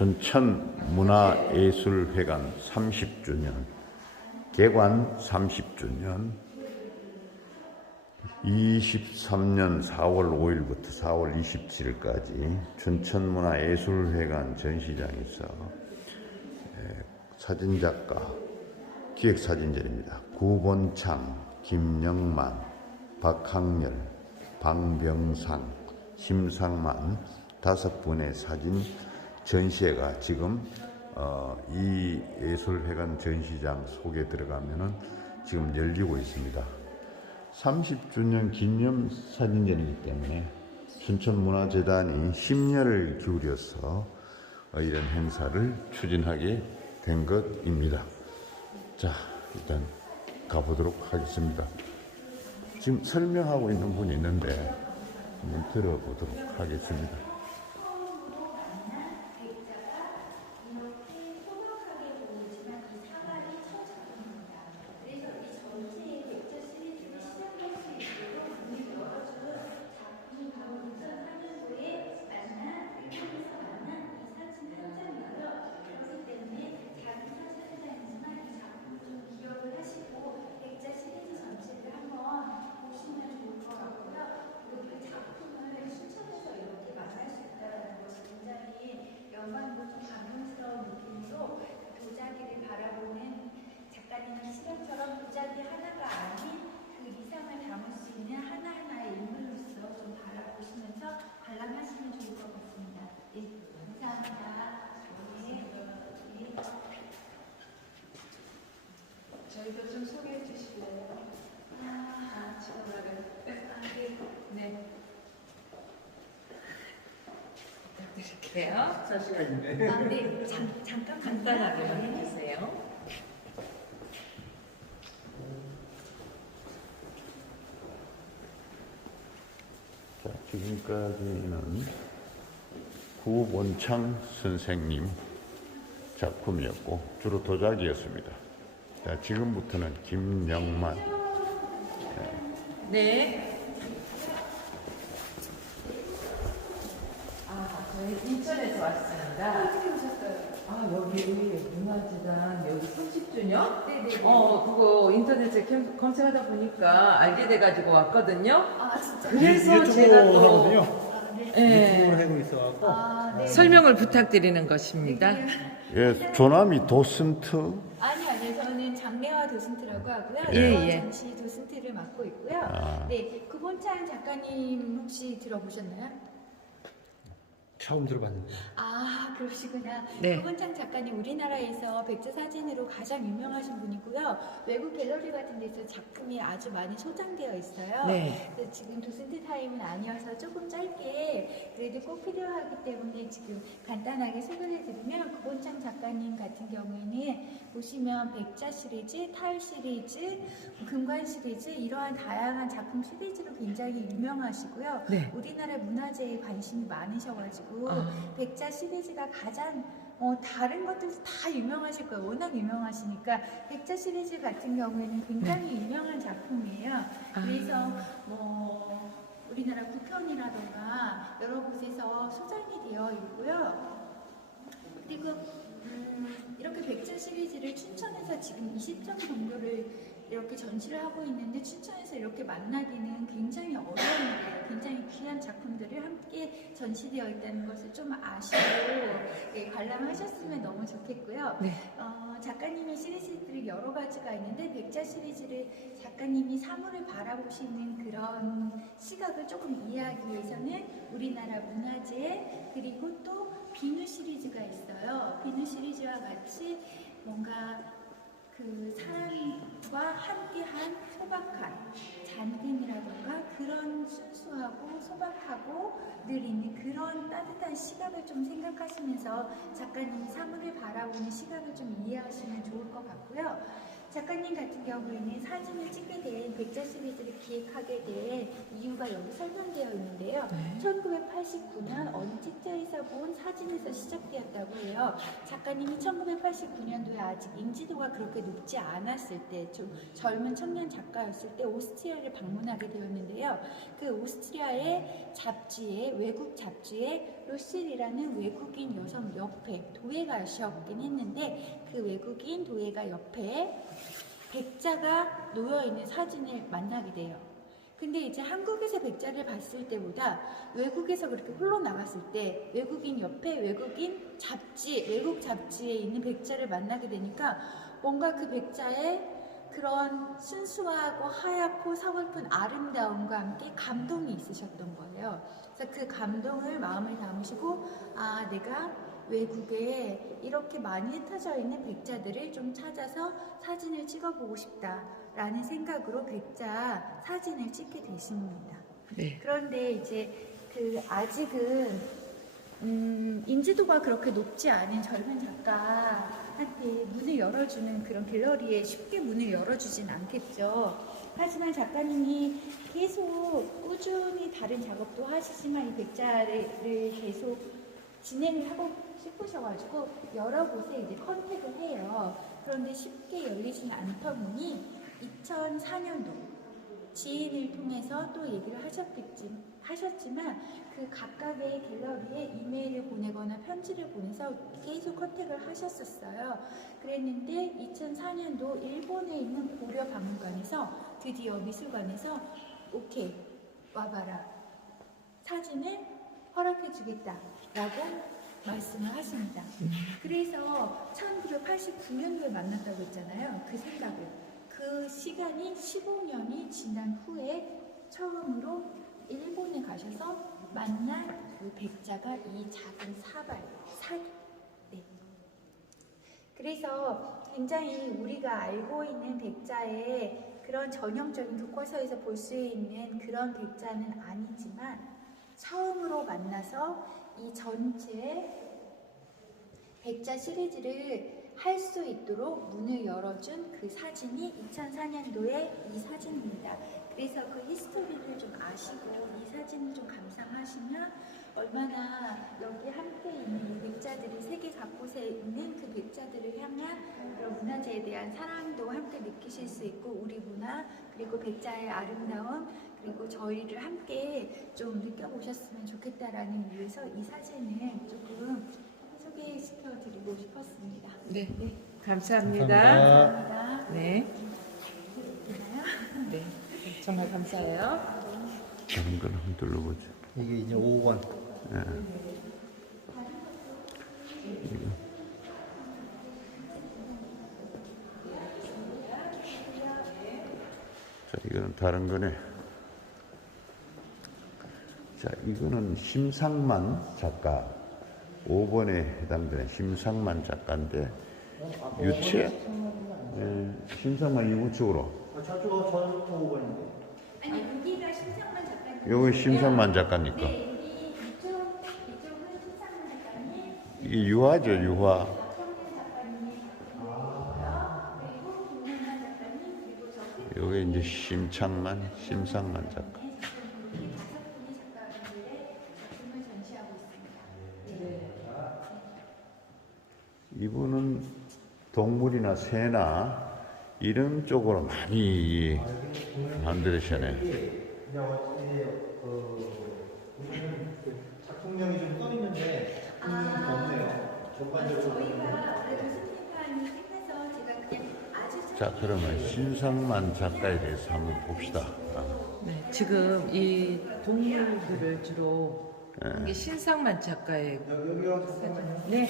춘천문화예술회관 30주년, 개관 30주년, 23년 4월 5일부터 4월 27일까지 춘천문화예술회관 전시장에서 사진작가, 기획사진전입니다. 구본창, 김영만, 박항렬, 방병상, 심상만 5분의 사진 전시회가 지금 이 예술회관 전시장 속에 들어가면은 지금 열리고 있습니다. 30주년 기념 사진전이기 때문에 춘천문화재단이 심려를 기울여서 이런 행사를 추진하게 된 것입니다. 자, 일단 가보도록 하겠습니다. 지금 설명하고 있는 분이 있는데 한번 들어보도록 하겠습니다. 영광도 좀 감동스러운 느낌으로 도자기를 바라보는 작가님의 시각처럼 도자기 하나가 아닌 그 이상을 담을 수 있는 하나하나의 인물로서 좀 바라보시면서 관람하시면 좋을 것 같습니다. 네, 감사합니다. 네. 저희도 좀 소개해 주실래요? 네. 부탁드릴게요. 살 시간인데. 네. 잠깐 간단하게만 해주세요. 자, 지금까지는 구본창 선생님 작품이었고 주로 도자기였습니다. 자, 지금부터는 김영만. 네. 저희 인천에서 왔습니다. 어떻게 오셨어요? 여기 문화재단 여기 30주년? 네네. 그거 인터넷에 검색하다 보니까 알게 돼가지고 왔거든요. 진짜. 그래서 제가 또 하거든요. 예, 유튜브를 하고 있어갖고. 네. 설명을 부탁드리는 것입니다. 예, 조남이 도슨트. 아니요. 저는 장래화 도슨트라고 하고요. 예. 전시 도슨트를 맡고 있고요. 네, 구본창 작가님 혹시 들어보셨나요? 처음 들어봤는데. 그러시구나. 네. 구본창 작가님 우리나라에서 백제 사진으로 가장 유명하신 분이고요. 외국 갤러리 같은 데서 작품이 아주 많이 소장되어 있어요. 네. 그래서 지금 도슨트 타임은 아니어서 조금 짧게 그래도 꼭 필요하기 때문에 지금 간단하게 소개를 해드리면 구본창 작가님 같은 경우에는 보시면 백자 시리즈, 탈 시리즈, 금관 시리즈 이러한 다양한 작품 시리즈로 굉장히 유명하시고요. 네. 우리나라 문화재에 관심이 많으셔가지고 백자 시리즈가 가장 다른 것들도 다 유명하실 거예요. 워낙 유명하시니까 백자 시리즈 같은 경우에는 굉장히 유명한 작품이에요. 그래서 우리나라 국현이라던가 여러 곳에서 소장이 되어 있고요. 그리고 이렇게 백자 시리즈를 춘천에서 지금 20점 정도를 이렇게 전시를 하고 있는데 춘천에서 이렇게 만나기는 굉장히 어려운 일이에요. 굉장히 귀한 작품들을 함께 전시되어 있다는 것을 좀 아시고 관람하셨으면 너무 좋겠고요. 네. 작가님의 시리즈들이 여러 가지가 있는데 백자 시리즈를 작가님이 사물을 바라보시는 그런 시각을 조금 이해하기 위해서는 우리나라 문화재 그리고 또 비누 시리즈가 있어요. 비누 시리즈와 같이 뭔가 그 사람과 함께한 소박한 잔금이라던가 그런 순수하고 소박하고 늘 있는 그런 따뜻한 시각을 좀 생각하시면서 작가님이 사물을 바라보는 시각을 좀 이해하시면 좋을 것 같고요. 작가님 같은 경우에는 사진을 찍게 된 백자 시리즈를 기획하게 된 이유가 여기 설명되어 있는데요. 1989년 어느 책자에서 본 사진에서 시작되었다고 해요. 작가님이 1989년도에 아직 인지도가 그렇게 높지 않았을 때, 좀 젊은 청년 작가였을 때 오스트리아를 방문하게 되었는데요. 그 오스트리아의 잡지에, 외국 잡지에 로실이라는 외국인 여성 옆에 도예가셨긴 했는데 그 외국인 도예가 옆에 백자가 놓여있는 사진을 만나게 돼요. 근데 이제 한국에서 백자를 봤을 때보다 외국에서 그렇게 홀로 나갔을 때 외국인 옆에 외국인 잡지, 외국 잡지에 있는 백자를 만나게 되니까 뭔가 그 백자에 그런 순수하고 하얗고 서글픈 아름다움과 함께 감동이 있으셨던 거예요. 그래서 그 감동을 마음에 담으시고 아, 내가 외국에 이렇게 많이 흩어져 있는 백자들을 좀 찾아서 사진을 찍어보고 싶다라는 생각으로 백자 사진을 찍게 되십니다. 네. 그런데 이제 그 아직은 인지도가 그렇게 높지 않은 젊은 작가한테 문을 열어주는 그런 갤러리에 쉽게 문을 열어주진 않겠죠. 하지만 작가님이 계속 꾸준히 다른 작업도 하시지만 이 백자를 계속 진행을 하고 싶으셔가지고 여러 곳에 이제 컨택을 해요. 그런데 쉽게 열리지는 않던 문이 2004년도 지인을 통해서 또 얘기를 하셨지만 그 각각의 갤러리에 이메일을 보내거나 편지를 보내서 계속 컨택을 하셨었어요. 그랬는데 2004년도 일본에 있는 고려박물관에서 드디어 미술관에서 오케이 와봐라 사진을 허락해주겠다라고 말씀을 하십니다. 그래서 1989년도에 만났다고 했잖아요. 그 생각을. 그 시간이 15년이 지난 후에 처음으로 일본에 가셔서 만난 그 백자가 이 작은 사기. 네. 그래서 굉장히 우리가 알고 있는 백자의 그런 전형적인 교과서에서 볼 수 있는 그런 백자는 아니지만 처음으로 만나서 이 전체 백자 시리즈를 할 수 있도록 문을 열어준 그 사진이 2004년도의 이 사진입니다. 그래서 그 히스토리를 좀 아시고 이 사진을 좀 감상하시면 얼마나 여기 함께 있는 이 백자들이 세계 각곳에 있는 그 백자들을 향한 그런 문화재에 대한 사랑도 함께 느끼실 수 있고 우리 문화 그리고 백자의 아름다움 그리고 저희를 함께 좀 느껴보셨으면 좋겠다라는 이유에서 이 사진을 조금 소개시켜 드리고 싶었습니다. 네. 네. 감사합니다. 감사합니다. 네. 되나요? 네. 정말 감사해요. 다른 걸 한번 눌러보죠. 이게 이제 5번. 자, 이거는 다른 거네. 자, 이거는 심상만 작가. 5번에 해당되는 심상만 작가인데, 유체? 네, 심상만 이우측으로. 저쪽부터 5번인데. 아니 여기가 심상만 작가님. 요거 심상만 작가니까. 네, 여기 이쪽은 심상만 작가님. 이게 유화죠, 유화. 박성진 작가님이 작품이고요. 그리고 김명만 작가님 그리고 저 요게 이제 심상만 작가. 이렇게 5분의 작가분들의 작품을 전시하고 있습니다. 이분은 동물이나 새나 이런 쪽으로 많이 만들으시네. 이제 어떻게 보면은 작품명이 좀 떠 있는데 작품명이 없네요. 전반적으로. 저희가 올해 교수님판이 끝나서 제가 그냥 아주 자, 그러면 신상만 작가에 대해서 한번 봅시다. 네. 지금 이 동물들을 주로 한 게 신상만 작가의 여기요 잠깐만요. 네.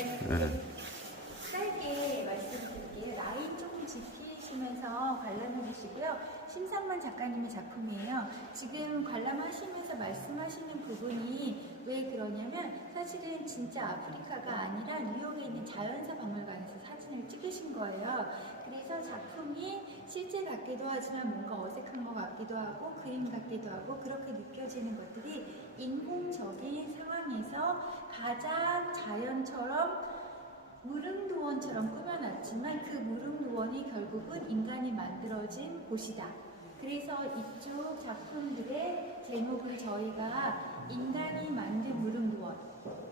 짧게 말씀드릴게요. 라인 조금 지키시면서 관람해 주시고요. 심상만 작가님의 작품이에요. 지금 관람하시면서 말씀하시는 부분이 왜 그러냐면 사실은 진짜 아프리카가 아니라 뉴욕에 있는 자연사 박물관에서 사진을 찍으신 거예요. 그래서 작품이 실제 같기도 하지만 뭔가 어색한 것 같기도 하고 그림 같기도 하고 그렇게 느껴지는 것들이 인공적인 상황에서 가장 자연처럼 무릉도원처럼 꾸며놨지만 그 무릉도원이 결국은 인간이 만들어진 곳이다. 그래서 이쪽 작품들의 제목을 저희가 인간이 만든 무릉도원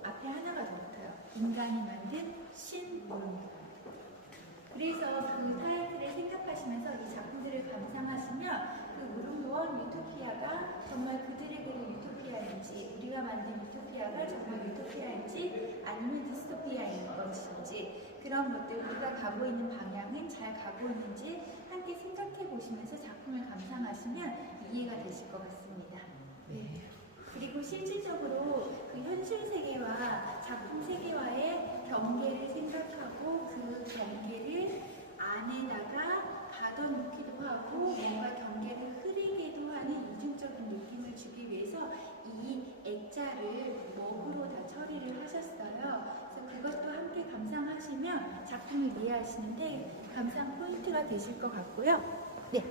앞에 하나가 더 붙어요. 인간이 만든 신무릉도원. 그래서 그 타이틀을 생각하시면서 이 작품들을 감상하시면 그 무릉도원 유토피아가 정말 그들에게는 유토피아 유토피아인지, 우리가 만든 유토피아가 정말 유토피아인지 아니면 디스토피아인 것인지, 그런 것들, 우리가 가고 있는 방향은 잘 가고 있는지 함께 생각해 보시면서 작품을 감상하시면 이해가 되실 것 같습니다. 네. 그리고 실질적으로 그 현실 세계와 작품 세계와의 경계를 생각하고 그 경계를 안에다가 가둬놓기도 하고 뭔가 경계를 흐리게도 하는 이중적인 느낌을 주기 위해서 이 액자를 먹으로 다 처리를 하셨어요. 그래서 그것도 함께 감상하시면 작품을 이해하시는데 감상 포인트가 되실 것 같고요. 네.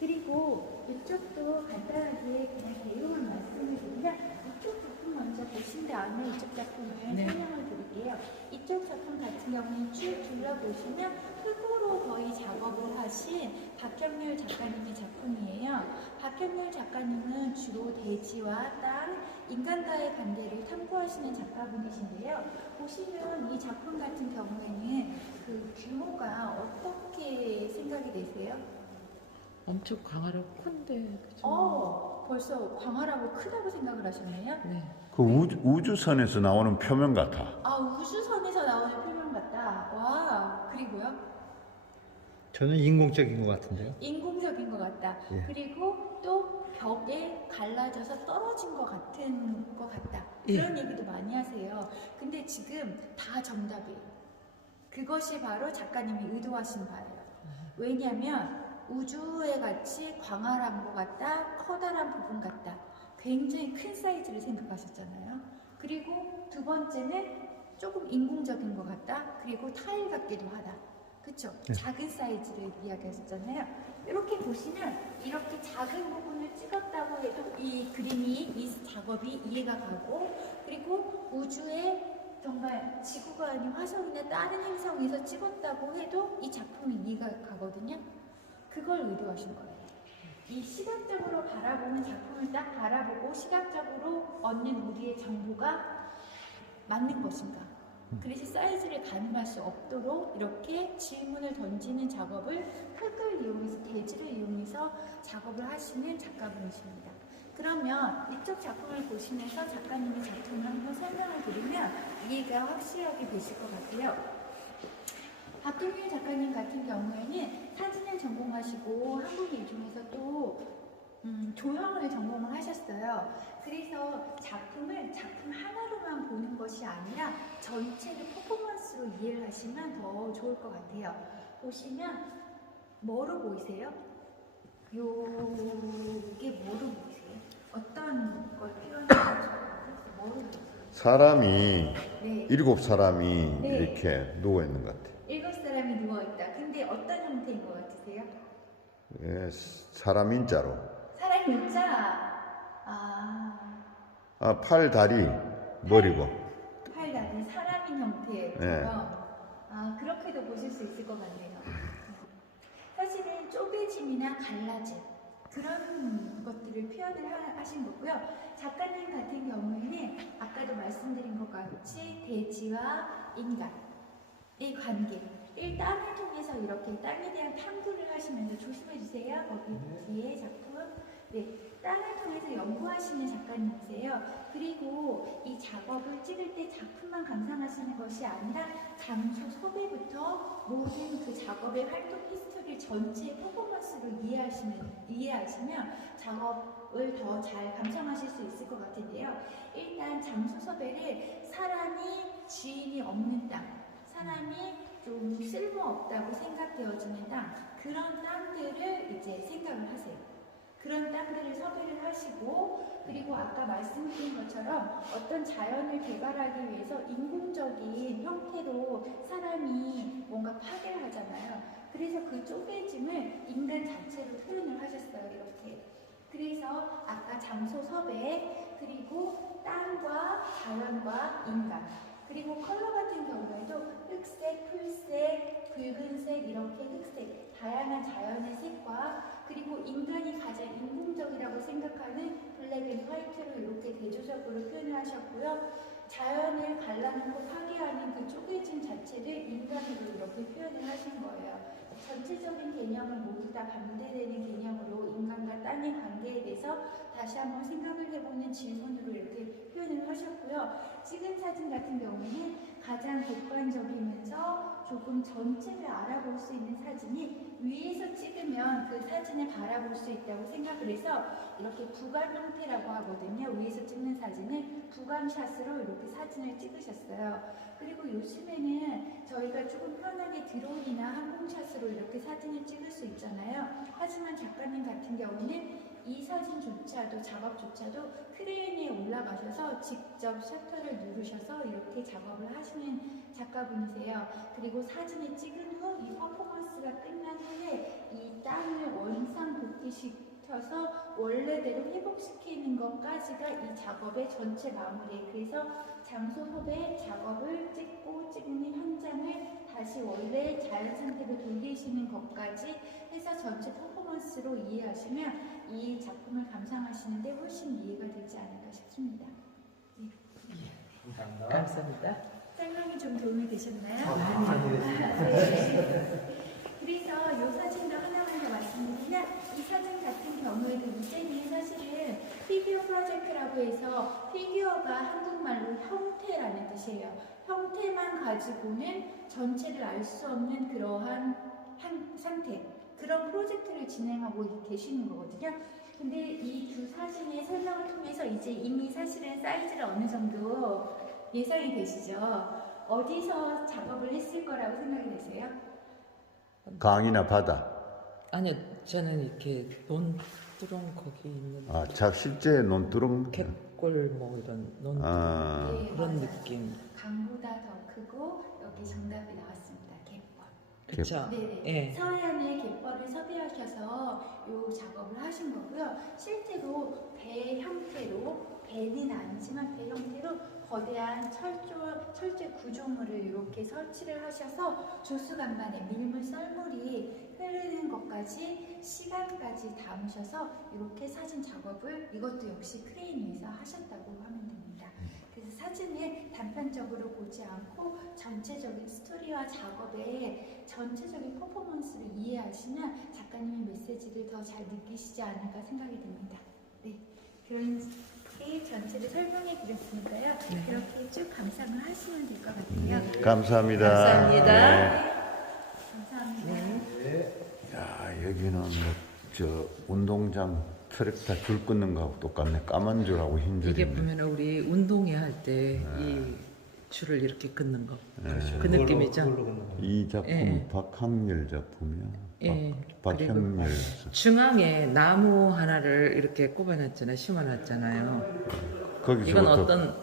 그리고 이쪽도 간단하게 그냥 내용을 말씀을 드리면 이쪽 작품 먼저 보신 다음에 이쪽 작품을 네. 설명을 드릴게요. 이쪽 작품 같은 경우는 쭉 둘러보시면 흙으로 거의 작업을 하신 박현률 작가님의 작품이에요. 박현률 작가님은 주로 대지와 땅, 인간과의 관계를 탐구하시는 작가분이신데요. 보시면 이 작품 같은 경우에는 그 규모가 어떻게 생각이 되세요? 엄청 광활하고 큰데 그죠? 벌써 광활하고 크다고 생각을 하셨네요? 네. 그 우주선에서 나오는 표면 같아. 아, 우주선에서 나오는 표면 같다. 와, 그리고요? 저는 인공적인 것 같은데요. 인공적인 것 같다. 예. 그리고 또 벽에 갈라져서 떨어진 것 같은 것 같다. 예. 그런 얘기도 많이 하세요. 근데 지금 다 정답이에요. 그것이 바로 작가님이 의도하신 바예요. 왜냐하면 우주에 같이 광활한 것 같다, 커다란 부분 같다. 굉장히 큰 사이즈를 생각하셨잖아요. 그리고 두 번째는 조금 인공적인 것 같다, 그리고 타일 같기도 하다. 그쵸? 네. 작은 사이즈를 이야기하셨잖아요. 이렇게 보시면 이렇게 작은 부분을 찍었다고 해도 이 그림이, 이 작업이 이해가 가고, 그리고 우주에 정말 지구가 아닌 화성이나 다른 행성에서 찍었다고 해도 이 작품이 이해가 가거든요. 그걸 의도하신 거예요. 이 시각적으로 바라보는 작품을 딱 바라보고 시각적으로 얻는 우리의 정보가 맞는 것인가. 그래서 사이즈를 가늠할 수 없도록 이렇게 질문을 던지는 작업을 흙을 이용해서, 대지를 이용해서 작업을 하시는 작가분이십니다. 그러면 이쪽 작품을 보시면서 작가님의 작품을 한번 설명을 드리면 이해가 확실하게 되실 것 같아요. 박현률 작가님 같은 경우에는 사진을 전공하시고 한국예술 중에서 또 조형을 전공을 하셨어요. 그래서 작품을 작품 하나로만 보는 것이 아니라 전체를 퍼포먼스로 이해를 하시면 더 좋을 것 같아요. 보시면 뭐로 보이세요? 요게 뭐로 보이세요? 어떤 걸 표현하시는 뭐로 보이세요? 사람이 네. 7사람이 네. 이렇게 누워 있는 것 같아. 7사람이 누워있다. 근데 어떤 형태인 것 같으세요? 예, 사람 인자로. 사람 인자. 팔, 다리, 머리고. 팔, 다리, 사람인 형태처럼. 그렇게도 보실 수 있을 것 같네요. 사실은 쪼개짐이나 갈라짐, 그런 것들을 표현을 하신 거고요. 작가님 같은 경우에는 아까도 말씀드린 것 같이 대지와 인간의 관계, 이 땅을 통해서 이렇게 땅에 대한 탐구를 하시면서, 조심해 주세요. 거기 뒤에 작품. 네, 땅을 통해서 연구하시는 작가님이세요. 그리고 이 작업을 찍을 때 작품만 감상하시는 것이 아니라 장소 섭외부터 모든 그 작업의 활동 히스토리 전체 퍼포먼스로 이해하시면 작업을 더 잘 감상하실 수 있을 것 같은데요. 일단 장소 섭외를 사람이 주인이 없는 땅, 사람이 좀 쓸모없다고 생각되어지는 땅, 그런 땅들을 이제 생각을 하세요. 그런 땅들을 섭외를 하시고, 그리고 아까 말씀드린 것처럼 어떤 자연을 개발하기 위해서 인공적인 형태로 사람이 뭔가 파괴를 하잖아요. 그래서 그 쪼개짐을 인간 자체로 표현을 하셨어요. 이렇게. 그래서 아까 장소 섭외, 그리고 땅과 자연과 인간, 그리고 컬러 같은 경우에도 흑색, 풀색, 붉은색, 이렇게 흑색, 다양한 자연의 색과, 그리고 인간이 가장 인공적이라고 생각하는 블랙 앤 화이트로 이렇게 대조적으로 표현을 하셨고요. 자연을 갈라놓고 파괴하는 그 쪼개짐 자체를 인간으로 이렇게 표현을 하신 거예요. 전체적인 개념은 모두 다 반대되는 개념으로 인간과 땅의 관계에 대해서 다시 한번 생각을 해보는 질문으로 이렇게 표현을 하셨고요. 찍은 사진 같은 경우에는 가장 객관적이면서 조금 전체를 알아볼 수 있는 사진이 위에서 찍으면 그 사진을 바라볼 수 있다고 생각을 해서 이렇게 부감 형태라고 하거든요. 위에서 찍는 사진을 부감샷으로 이렇게 사진을 찍으셨어요. 그리고 요즘에는 저희가 조금 편하게 드론이나 항공샷으로 이렇게 사진을 찍을 수 있잖아요. 하지만 작가님 같은 경우는 이 사진조차도 작업조차도 크레인에 올라가셔서 직접 셔터를 누르셔서 이렇게 작업을 하시는 작가분이세요. 그리고 사진을 찍은 후 이 퍼포먼스가 끝난 후에 이 땅을 원상복귀시켜서 원래대로 회복시키는 것까지가 이 작업의 전체 마무리. 그래서 장소 섭외 작업을 찍고 찍는 현장을 다시 원래 자연 상태로 돌리시는 것까지 해서 전체 퍼포먼스로 이해하시면 이 작품을 감상하시는데 훨씬 이해가 되지 않을까 싶습니다. 감사합니다. 설명이 좀 도움이 되셨나요? 많이 네. 그래서 이 사진도 하나만 더 말씀드리면 이 사진 같은 경우에도 이제는 사실은 피규어 프로젝트라고 해서 피규어가 한국말로 형태라는 뜻이에요. 형태만 가지고는 전체를 알 수 없는 그러한 상태, 그런 프로젝트를 진행하고 계시는 거거든요. 근데 이 두 사진의 설명을 통해서 이제 이미 사실은 사이즈를 어느 정도 예상이 되시죠? 어디서 작업을 했을 거라고 생각이 되세요? 강이나 바다. 아니요, 저는 이렇게 논두렁 거기 있는 실제 논두렁. 갯골 뭐 이런 논두렁 네, 그런 맞아요. 느낌. 강보다 더 크고 여기 정답이 나왔습니다. 갯벌. 그렇죠. 네네. 예. 서해안에 갯벌을 섭외하셔서 이 작업을 하신 거고요. 실제로 배 형태로, 배는 아니지만 배 형태로 거대한 철제 구조물을 이렇게 설치를 하셔서 조수간만에 밀물 썰물이 흐르는 것까지 시간까지 담으셔서 이렇게 사진 작업을 이것도 역시 크레인 위에서 하셨다고 하면 됩니다. 그래서 사진을 단편적으로 보지 않고 전체적인 스토리와 작업의 전체적인 퍼포먼스를 이해하시면 작가님의 메시지를 더 잘 느끼시지 않을까 생각이 듭니다. 네, 그런 전체를 설명해 드렸으니까요. 그렇게 쭉 감상을 하시면 될 것 같아요. 감사합니다. 감사합니다. 네. 감사합니다. 야, 여기는 운동장 트랙터 줄 끊는 거하고 똑같네. 까만 줄하고 흰 줄이 이게 있네. 보면 우리 운동회 할 때 이 줄을 이렇게 끊는 거. 그 느낌이죠. 이 작품 예. 박항렬 작품이야. 예. 박형렬. 중앙에 나무 하나를 이렇게 꼽아놨잖아요. 심어놨잖아요. 거기서 이건 어떤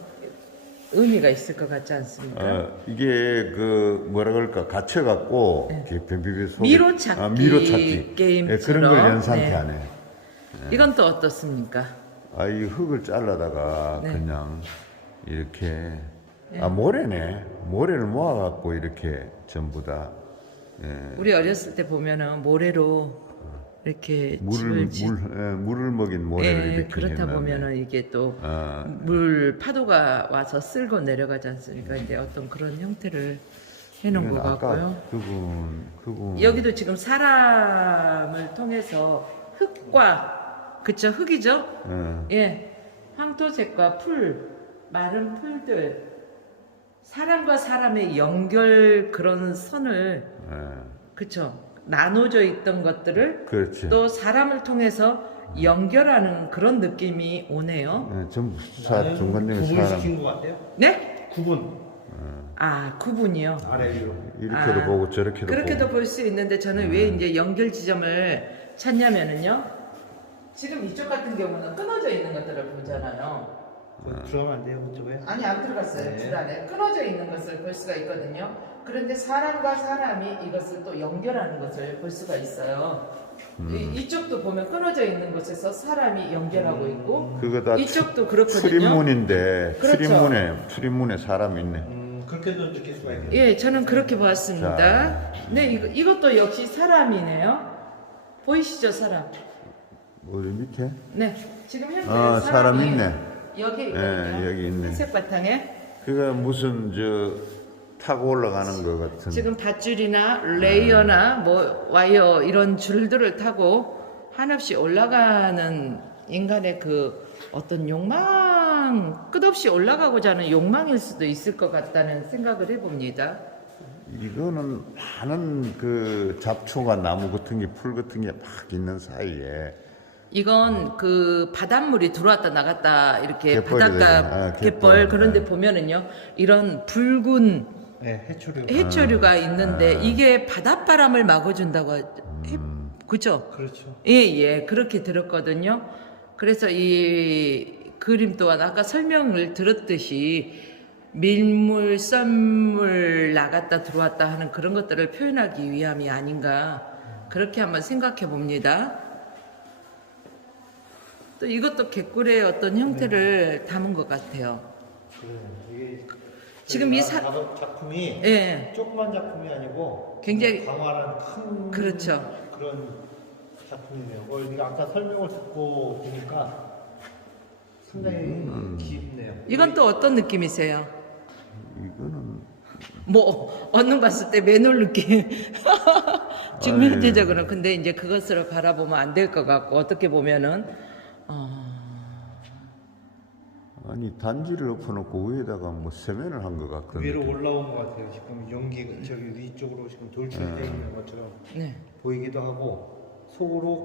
의미가 있을 것 같지 않습니까? 이게 그 뭐라 그럴까 갇혀갖고 이렇게 변비비 속에 미로찾기 미로찾기 게임처럼. 그런 걸 연상케 네. 하네. 이건 또 어떻습니까? 이 흙을 잘라다가 네. 그냥 이렇게 네. 모래네. 모래를 모아갖고 이렇게 전부 다 우리 어렸을 때 보면은 모래로 이렇게 물을 먹인 모래를 예, 이렇게 그렇다 했나네. 보면은 이게 또 물 파도가 와서 쓸고 내려가지 않습니까? 이제 어떤 그런 형태를 해놓은 것 같고요. 그분 여기도 지금 사람을 통해서 흙과 그쵸 흙이죠? 예, 황토색과 풀, 마른 풀들, 사람과 사람의 연결 그런 선을 그쵸 나눠져 있던 것들을 그렇지. 또 사람을 통해서 연결하는 그런 느낌이 오네요. 전부 중간중간에 구분시킨 것 같아요. 네? 구분. 구분이요. 아래 위로. 이렇게도 보고 저렇게도 그렇게도 보고. 볼 수 있는데 저는 왜 이제 연결 지점을 찾냐면은요. 지금 이쪽 같은 경우는 끊어져 있는 것들을 보잖아요. 들어가면 안 돼요, 그쪽에? 아니 안 들어갔어요. 네. 줄 안에 끊어져 있는 것을 볼 수가 있거든요. 그런데 사람과 사람이 이것을 또 연결하는 것을 볼 수가 있어요. 이쪽도 보면 끊어져 있는 곳에서 사람이 연결하고 있고 그거 다 이쪽도 그렇거든요. 출입문인데 그렇죠. 출입문에 사람이 있네. 그렇게도 느낄 수가 있네요. 예, 저는 그렇게 보았습니다. 자. 네, 이것도 역시 사람이네요. 보이시죠, 사람? 어디 밑에? 네, 지금 현재 사람 사람이 있네. 여기 있거든요. 여기 있네. 흰색 바탕에 그거 무슨 타고 올라가는 것 같은. 지금 밧줄이나 레이어나 뭐 와이어 이런 줄들을 타고 한없이 올라가는 인간의 그 어떤 욕망, 끝없이 올라가고자 하는 욕망일 수도 있을 것 같다는 생각을 해봅니다. 이거는 많은 그 잡초가 나무 같은 게 풀 같은 게 막 있는 사이에 이건 그 바닷물이 들어왔다 나갔다 이렇게 갯벌이 바닷가 되잖아. 아, 갯벌 갯벌. 그런데 보면은요 이런 붉은 네, 해초류. 해초류가 있는데 이게 바닷바람을 막아준다고 그죠? 그렇죠. 예, 그렇게 들었거든요. 그래서 이 그림 또한 아까 설명을 들었듯이 밀물, 썰물 나갔다 들어왔다 하는 그런 것들을 표현하기 위함이 아닌가 그렇게 한번 생각해 봅니다. 또 이것도 개꿀의 어떤 형태를 담은 것 같아요. 그래요. 이게 지금 이 작품이 예, 조그만 작품이 아니고 굉장히- 광활한 큰 그렇죠. 그런 작품이네요. 우리가 아까 설명을 듣고 보니까 상당히 깊네요. 이건 또 어떤 느낌이세요? 이거는 뭐 언능 봤을 때 매놀 느낌. 지금 아니. 현재적으로는 근데 이제 그것을 바라보면 안 될 것 같고 어떻게 보면은 아니 단지를 엎어놓고 위에다가 뭐 세면을 한 것 같거든요. 위로 올라온 것 같아요. 지금 연기가 저기 위쪽으로 지금 돌출되어 있는 것처럼 네. 보이기도 하고 속으로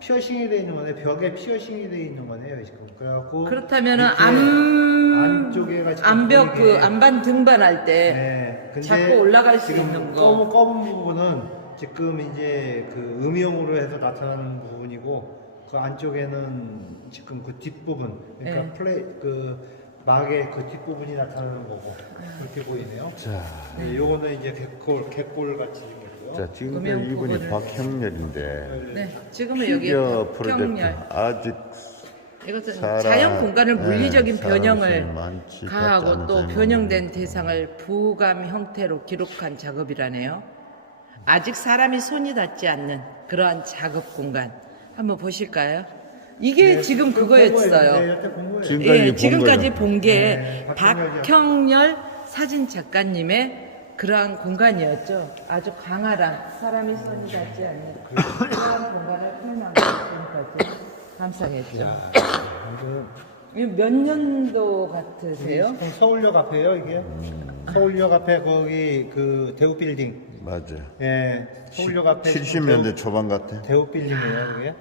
피어싱이 되어 있는 거네. 벽에 피어싱이 되어 있는 거네요. 지금 그래갖고 그렇다면은 밑에 안쪽에가 지금 암벽 보이게. 그 안반 등반할 때 네. 근데 자꾸 올라갈 수 지금 있는 거. 검은 부분은 지금 이제 그 음영으로 해서 나타나는 부분이고 그 안쪽에는 지금 그 뒷부분 그러니까 네. 그 막의 그 뒷부분이 나타나는 거고 그렇게 보이네요. 자, 네, 요거는 이제 갯골 같이 생겼고요. 자 지금 음영 이분이 부분을- 박형렬인데 네. 지금은 여기 피겨 프로젝트 경렬. 아직 이것은 살아- 자연 공간을 물리적인 네, 변형을 사람이 많지 가하고 같지 또 않은 변형된 대상을 부감 형태로 기록한 작업이라네요. 아직 사람이 손이 닿지 않는 그러한 작업 공간 한번 보실까요? 이게 지금 그거였어요. 여태 본 거예요. 지금까지 예, 본 지금까지 거예요. 본 게 네, 박형렬 사진 작가님의 그러한 공간이었죠. 아주 강활한 사람이 손이 닿지 않는 그러한 공간을 표현한 것까지 감상했죠. 이거 몇 년도 같으세요? 지금 서울역 앞에요 이게. 서울역 앞에 거기 그 대우 빌딩. 맞아. 예, 서울역 앞에 70년대 초반 같아. 대우 빌딩이에요 그게.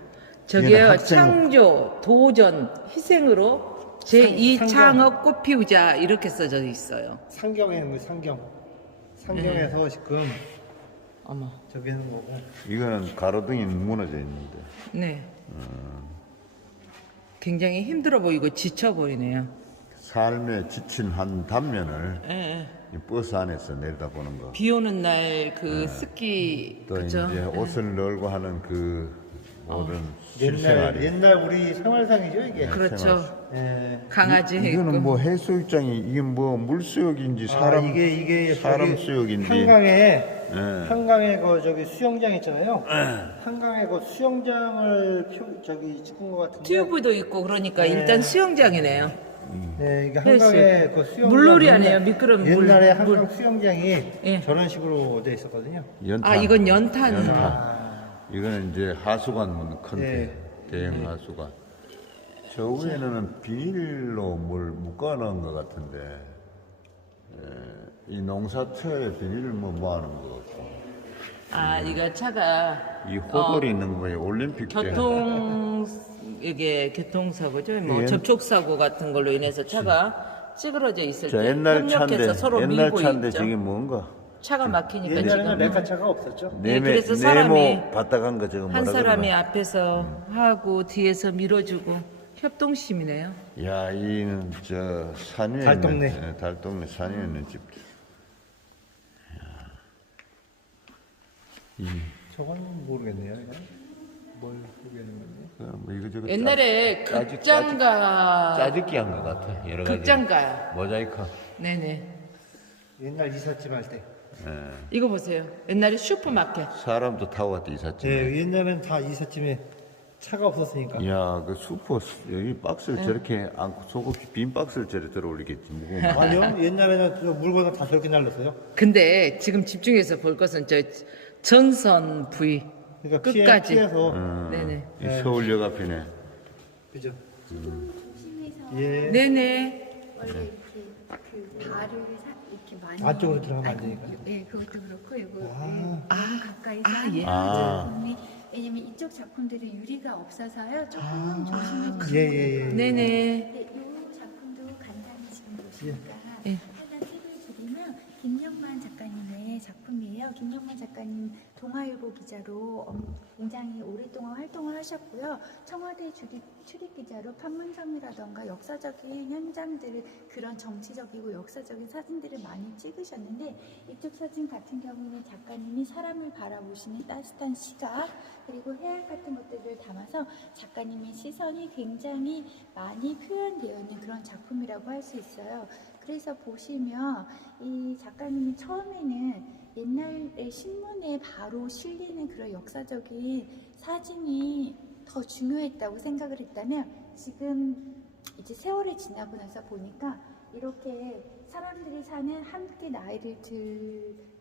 저기요, 학생- 창조, 도전, 희생으로 제2 상경. 창업 꽃피우자 이렇게 써져 있어요. 상경에 있는 거 상경에서 지금 어머, 저기 하는 거고. 이거는 가로등이 무너져 있는데. 네. 굉장히 힘들어 보이고 지쳐 보이네요. 삶에 지친 한 단면을 예, 예. 이 버스 안에서 내려다보는 거. 비 오는 날 그 스키 또 그죠? 이제 옷을 널고 하는 그 모든 옛날 실생활이. 옛날 우리 생활상이죠 이게. 그렇죠. 예. 강아지 이거는 있고. 뭐 해수욕장이 이게 뭐 물수욕인지 사람 이게 사람 저기 수욕인지. 한강에 예. 한강에 그 저기 수영장 있잖아요. 한강에 그 수영장을 저기 찍은 것 같은데. 튜브도 있고 그러니까 네. 일단 수영장이네요. 네, 이게 헬스. 한강에 그 수영장 물놀이 아니에요? 미끄럼 물. 옛날에 한강 물. 수영장이 예. 저런 식으로 돼 있었거든요. 연탄. 아 이건 연탄. 연탄. 이거는 이제 하수관 큰데 네. 대형 하수관. 저 위에는 비닐로 뭘 묶어놓은 것 같은데 이 농사터에 비닐을 뭐 모아놓은 거 같고 아 이거 차가 이 호돌이 있는 거예요. 올림픽 때. 이게 교통사고죠. 뭐 예. 접촉사고 같은 걸로 인해서 차가 찌그러져 있을 저 때 옛날 차인데 협력해서 서로 옛날 밀고 차인데 있죠. 저게 뭔가 차가 막히니까 옛날에는 지금 레카차가 없었죠. 네, 그래서 사람이- 네모 바닥한 거 저거 뭐라 한 사람이 그러나? 앞에서 하고 뒤에서 밀어주고 협동심이네요. 야, 이는 저 산위에 달동네. 있는 달동네 산위에 있는 집. 저건 모르겠네요. 이건. 뭘 보겠는 건지. 뭐 이거저거 옛날에 극장가 짜집기 한 것 같아. 여러 가지. 극장가 모자이크. 네네 옛날 이삿짐 할 때. 이거 보세요. 옛날에 슈퍼마켓 사람도 타고 갔다 이삿짐. 네, 옛날엔 다 이삿짐에 차가 없었으니까. 야, 그 슈퍼 여기 박스를 네. 저렇게 안고 속없이 빈 박스를 저렇게 들어 올리겠지. 무거운 거. 아니요, 옛날에는 저 물건을 다 저렇게 날렸어요. 근데 지금 집중해서 볼 것은 저 전선 부위 그러니까 끝까지. 피해서 네네. 이 서울역 앞이네. 그죠? 조금 조심해서 예. 네네. 원래 이렇게 그 발을 이렇게 많이 안쪽으로 들어가면 안 아니, 되니까. 네, 그것도 그렇고 이거 아. 너무 가까이서 아, 하는 예. 작품이 왜냐면 이쪽 작품들이 유리가 없어서요. 조금 조심해 주시면 예, 예, 좋을 예. 것 같아요. 네네. 네, 이 작품도 간단히 지금 보시니까 예. 하나 팁을 드리면 김영만 작가님의 작품이에요. 김영만 작가님 동아일보 기자로 굉장히 오랫동안 활동을 하셨고요. 청와대 출입 기자로 판문점이라던가 역사적인 현장들을 그런 정치적이고 역사적인 사진들을 많이 찍으셨는데 이쪽 사진 같은 경우는 작가님이 사람을 바라보시는 따뜻한 시각 그리고 해악 같은 것들을 담아서 작가님의 시선이 굉장히 많이 표현되어 있는 그런 작품이라고 할 수 있어요. 그래서 보시면 이 작가님이 처음에는 옛날의 신문에 바로 실리는 그런 역사적인 사진이 더 중요했다고 생각을 했다면 지금 이제 세월이 지나고 나서 보니까 이렇게 사람들이 사는 함께 나이를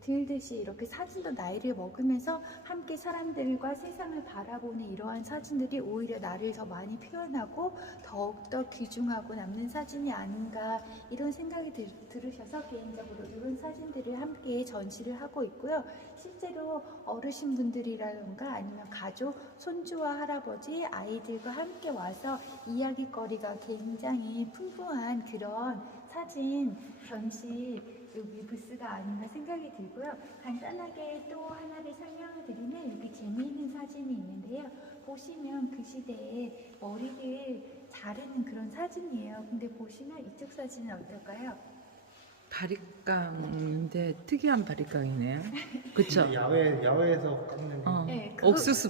들듯이 이렇게 사진도 나이를 먹으면서 함께 사람들과 세상을 바라보는 이러한 사진들이 오히려 나를 더 많이 표현하고 더욱더 귀중하고 남는 사진이 아닌가 이런 생각이 들으셔서 개인적으로 이런 사진들을 함께 전시를 하고 있고요. 실제로 어르신분들이라던가 아니면 가족, 손주와 할아버지, 아이들과 함께 와서 이야기거리가 굉장히 풍부한 그런 사진 전시 여기 부스가 아닌가 생각이 들고요. 간단하게 또 하나를 설명을 드리면 이렇게 재미있는 사진이 있는데요. 보시면 그 시대에 머리를 자르는 그런 사진이에요. 근데 보시면 이쪽 사진은 어떨까요? 바리깡인데 특이한 바리깡이네요. 그쵸? 야외에서 깎는 게. 네, 그거- 옥수수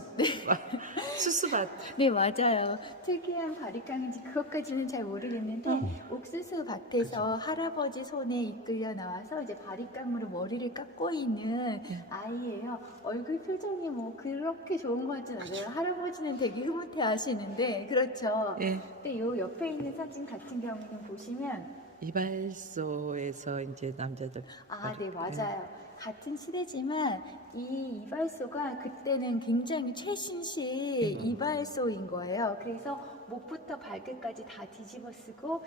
수수밭. 네, 맞아요. 특이한 바리깡인지 그것까지는 잘 모르겠는데 옥수수 밭에서 할아버지 손에 이끌려 나와서 이제 바리깡으로 머리를 깎고 있는 아이예요. 얼굴 표정이 뭐 그렇게 좋은 것 같진 않아요. 할아버지는 되게 흐뭇해 하시는데 그렇죠. 예. 근데 요 옆에 있는 사진 같은 경우는 보시면 이발소에서 이제 남자들. 네, 맞아요. 같은 시대지만 이 이발소가 그때는 굉장히 최신식 이발소인 거예요. 그래서 목부터 발끝까지 다 뒤집어 쓰고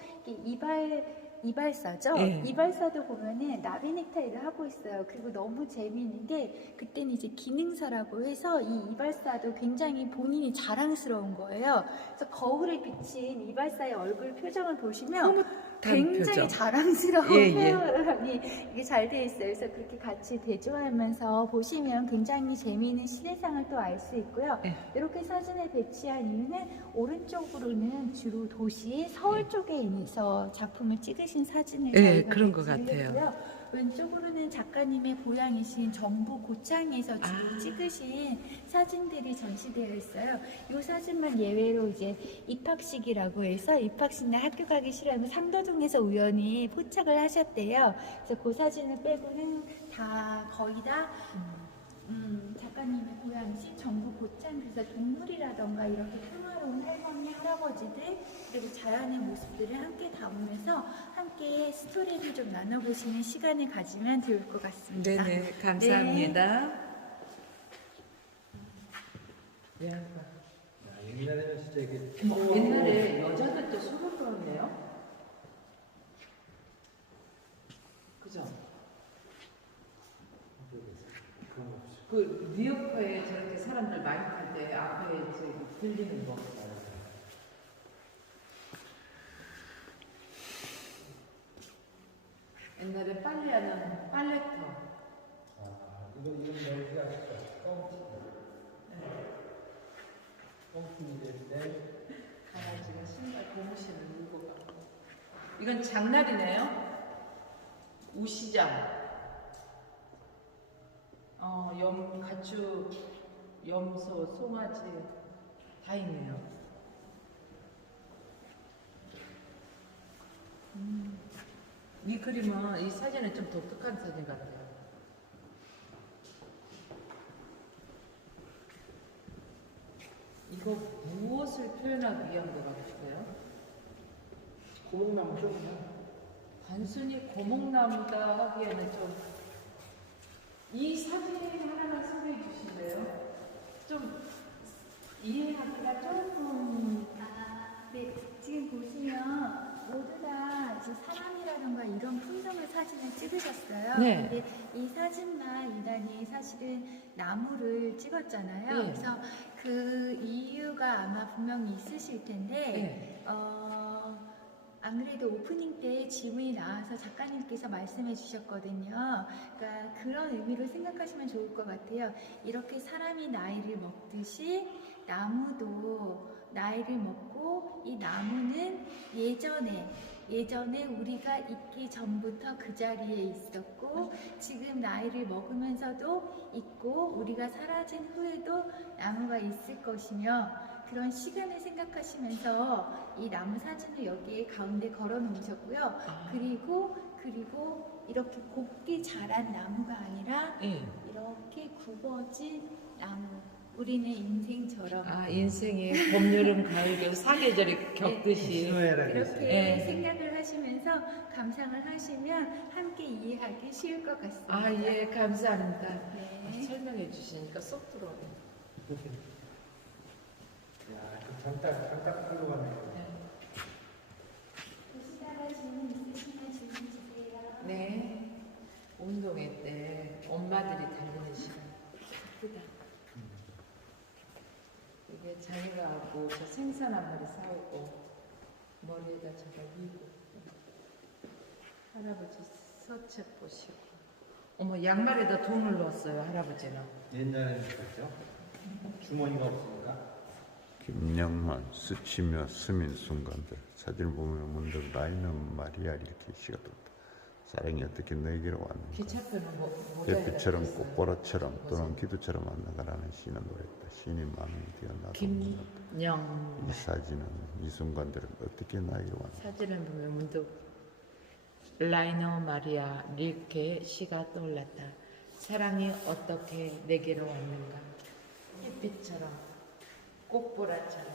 이발사죠. 예. 이발사도 보면은 나비 넥타이를 하고 있어요. 그리고 너무 재미있는 게 그때는 이제 기능사라고 해서 이 이발사도 굉장히 본인이 자랑스러운 거예요. 그래서 거울에 비친 이발사의 얼굴 표정을 보시면 굉장히 표정. 자랑스러운 예, 예. 표현이 이게 잘 돼 있어요. 그래서 그렇게 같이 대조하면서 보시면 굉장히 재미있는 시대상을 또 알 수 있고요. 예. 이렇게 사진을 배치한 이유는 오른쪽으로는 주로 도시 서울 쪽에 있어서 작품을 찍으신 사진을 예, 저희가 그런 것 배치를 같아요. 했고요. 왼쪽으로는 작가님의 고향이신 정부 고창에서 주로 찍으신 사진들이 전시되어 있어요. 이 사진만 예외로 이제 입학식이라고 해서 입학식날 학교 가기 싫어하면 삼도동에서 우연히 포착을 하셨대요. 그래서 그 사진을 빼고는 다 거의 다 작가님의 고향이신 정부 고창 그래서 동물이라던가 이렇게 평화로운 할머니 할아버지들 그리고 자연의 모습들을 함께 담으면서 함께 스토리를 좀 나눠보시는 시간을 가지면 좋을 것 같습니다. 네네, 감사합니다. 네. 옛날에는 진짜 이게 옛날에 여자들도 술을 불었네요. 그죠? 그 리어커에 저렇게 사람들 많이 탈 때 앞에 저기 들리는 거. 옛날에 빨래하는 빨래터. 이건 멀지가 강아지가 신발 고무신을 물고 가고. 이건 장날이네요. 우시장. 가축, 염소, 송아지 다 있네요. 이 그림은 이 사진은 좀 독특한 사진 같아요. 이거 무엇을 표현하기 위한 것 같으세요? 고목나무죠? 단순히 고목나무다 하기에는 좀 이 사진 하나만 소개해 주실래요? 좀 이해하기가 조금 네, 지금 보시면 모두 다 이제 사람이라던가 이런 풍경의 사진을 찍으셨어요. 네. 근데 이 사진만 유난히 사실은 나무를 찍었잖아요. 네. 그래서 그 이유가 아마 분명히 있으실 텐데, 네. 안 그래도 오프닝 때 질문이 나와서 작가님께서 말씀해 주셨거든요. 그러니까 그런 의미로 생각하시면 좋을 것 같아요. 이렇게 사람이 나이를 먹듯이 나무도 나이를 먹고 이 나무는 예전에 우리가 있기 전부터 그 자리에 있었고 지금 나이를 먹으면서도 있고 우리가 사라진 후에도 나무가 있을 것이며 그런 시간을 생각하시면서 이 나무 사진을 여기에 가운데 걸어 놓으셨고요. 그리고 이렇게 곱게 자란 나무가 아니라 네. 이렇게 굽어진 나무. 우리는 인생처럼 인생의 봄, 여름, 가을, 겨울 사계절이 겪듯이 시노애라 이렇게 그랬어요. 네. 생각을 하시면서 감상을 하시면 함께 이해하기 쉬울 것 같습니다. 예, 감사합니다. 네. 설명해 주시니까 쏙 들어오네. 야, 잠깐 끌고 가네. 보시다가 질문 있으시면 질문 주세요. 네. 운동회 때 엄마들이 달리는 시간 예쁘다. 이게 자기가 하고 저 생선 한 마리 사오고 머리에다 저거 위고 할아버지 서책 보시고 어머 양말에다 돈을 넣었어요 할아버지는. 옛날에는 그랬죠. 주머니가 없으니까. 김영만 스치며 스민 순간들 사진을 보면 문득 나이는 마리아 이렇게 시가 돋다. 사랑이 어떻게 너에게로 왔는가. 기차표는 모자에 햇빛처럼 꽃보라처럼 또는 기도처럼 만나가라는 시는 노래했다. 시인이 마음이 뛰어나도 김영 이 사진은 이 순간들은 어떻게 나에게로 왔는가. 사진을 보면 문득 라이너 마리아 릴케의 시가 떠올랐다. 사랑이 어떻게 내게로 왔는가. 햇빛처럼 꽃보라처럼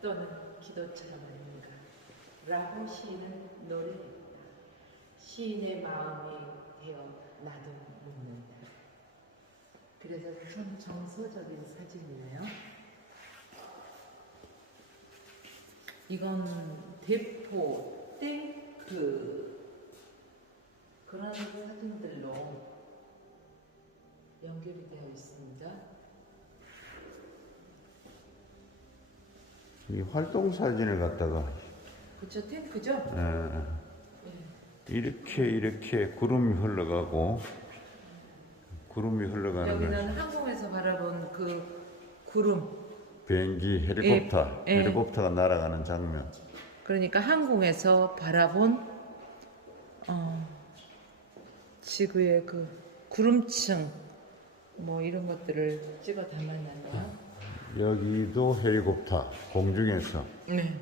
또는 기도처럼 왔는가. 라고 시인은 노래했다. 시인의 마음이 되어 나도 묻는다. 그래서 참 정서적인 사진이네요. 이건 대포, 탱크 그런 사진들로 연결이 되어 있습니다. 이 활동 사진을 갖다가 그쵸, 탱크죠? 이렇게 구름이 흘러가고 구름이 흘러가는 여기는 걸 항공에서 바라본 그 구름. 비행기 헬리콥터 예. 헬리콥터가 날아가는 장면. 그러니까 항공에서 바라본 지구의 그 구름층 뭐 이런 것들을 찍어 담았나요? 여기도 헬리콥터 공중에서 네.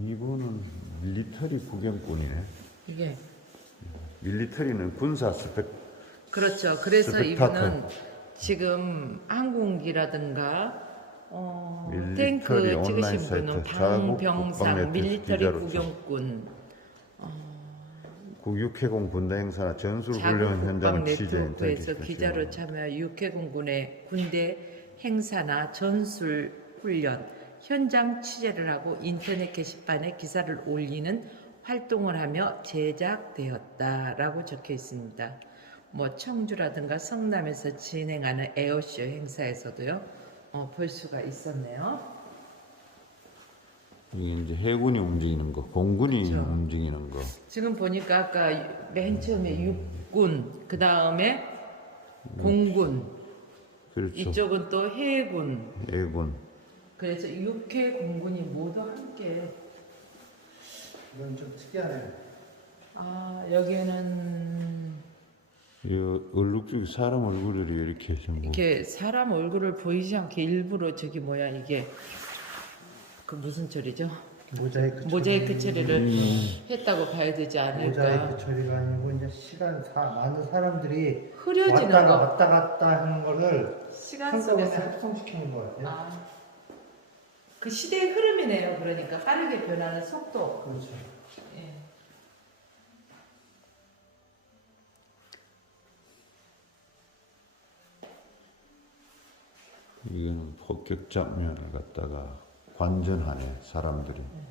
이분은 밀리터리 구경꾼이네. 이게 밀리터리는 군사 그렇죠. 그래서 스펙타클. 이분은 지금 항공기라든가 밀리터리 탱크 온라인 찍으신 분은 사이트, 자국 방병상 국방네트 밀리터리 기자로 구경꾼 육해공 군대 행사나 전술 훈련 자국 현장 국방 취재 네트워크에서 인터뷰 기자로 참여 육해공군의 군대 행사나 전술 훈련 현장 취재를 하고 인터넷 게시판에 기사를 올리는 활동을 하며 제작되었다라고 적혀 있습니다. 뭐 청주라든가 성남에서 진행하는 에어쇼 행사에서도요 볼 수가 있었네요. 이게 이제 해군이 움직이는 거, 공군이 그렇죠. 움직이는 거. 지금 보니까 아까 맨 처음에 육군, 그 다음에 공군, 그렇죠. 이쪽은 또 해군. 해군. 그래서 육해 공군이 모두 함께. 이건 좀 특이하네요. 여기는 이 얼룩 쪽에 사람 얼굴들이 이렇게 전부. 이렇게 사람 얼굴을 보이지 않게 일부러 저기 뭐야 이게 그 무슨 처리죠? 모자이크 처리를 했다고 봐야 되지 않을까? 모자이크 처리가 아니고 이제 많은 사람들이 흐려지는 거. 왔다 갔다 하는 거를 시간 속에서. 한꺼번에 합성시키는 것 같아요. 그 시대의 흐름이네요. 그러니까 빠르게 변하는 속도. 그렇죠. 예. 이거는 폭격 장면을 갖다가 관전하네 사람들이. 네.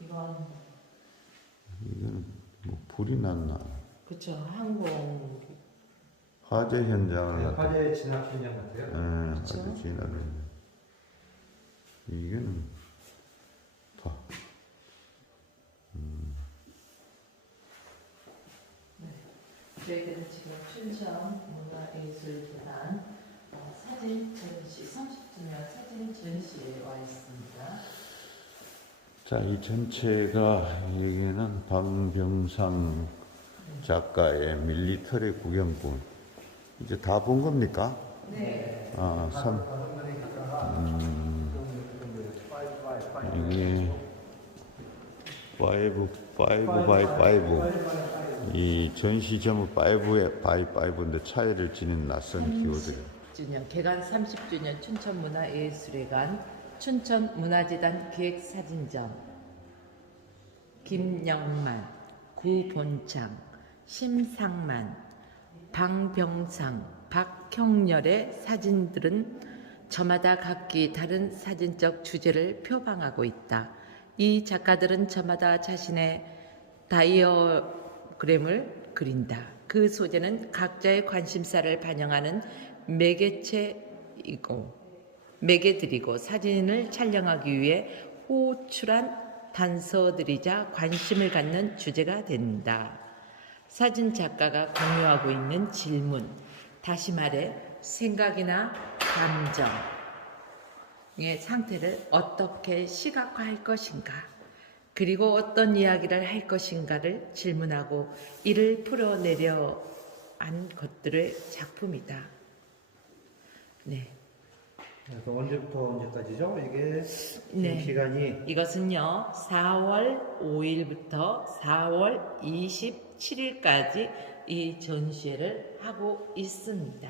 이건 이거는 뭐 불이 났나? 그쵸 항공 화재 현장을 갖다. 화재 진압 현장 같아요. 예, 그쵸? 아주 진하네. 이게는 다 저희들은 지금 춘천 문화예술재단 사진 전시 30주년 사진 전시에 와 있습니다. 자, 이 전체가 여기는 박병상 작가의 밀리터리 구경꾼. 이제 다 본 겁니까? 네. 아, 이게 5x5 이 전시 점은 5에 바이 5인데 차이를 지닌 낯선 기호들. 30주년 개관 30주년 춘천문화예술회관 춘천문화재단 기획사진전 김영만, 구본창, 심상만, 방병상, 박형렬의 사진들은 저마다 각기 다른 사진적 주제를 표방하고 있다. 이 작가들은 저마다 자신의 다이어그램을 그린다. 그 소재는 각자의 관심사를 반영하는 매개들이고 사진을 촬영하기 위해 호출한 단서들이자 관심을 갖는 주제가 된다. 사진 작가가 공유하고 있는 질문, 다시 말해 생각이나 감정의 상태를 어떻게 시각화할 것인가, 그리고 어떤 이야기를 할 것인가를 질문하고 이를 풀어내려 한 것들의 작품이다. 네. 그래서 언제부터 언제까지죠? 이게 네. 기간이 이것은요, 4월 5일부터 4월 27일까지 이 전시회를 하고 있습니다.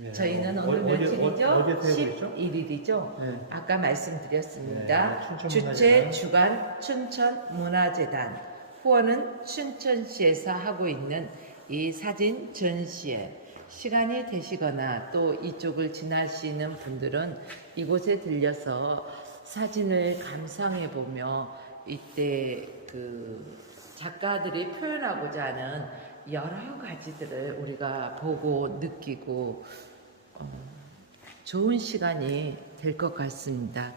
네. 저희는 오늘 어제 며칠이죠? 세고 11일이죠? 네. 아까 말씀드렸습니다. 네, 춘천문화재단. 주최 주관 춘천문화재단, 후원은 춘천시에서 하고 있는 이 사진 전시회. 시간이 되시거나 또 이쪽을 지나시는 분들은 이곳에 들려서 사진을 감상해 보며 이때 그 작가들이 표현하고자 하는 여러 가지들을 우리가 보고 느끼고 좋은 시간이 될 것 같습니다.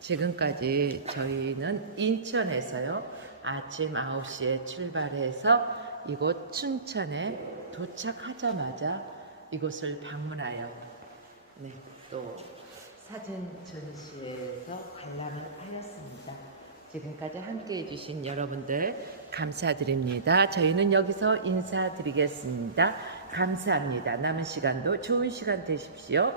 지금까지 저희는 인천에서요, 아침 9시에 출발해서 이곳 춘천에 도착하자마자 이곳을 방문하여 또 사진 전시회에서 관람을 하였습니다. 지금까지 함께 해주신 여러분들 감사드립니다. 저희는 여기서 인사드리겠습니다. 감사합니다. 남은 시간도 좋은 시간 되십시오.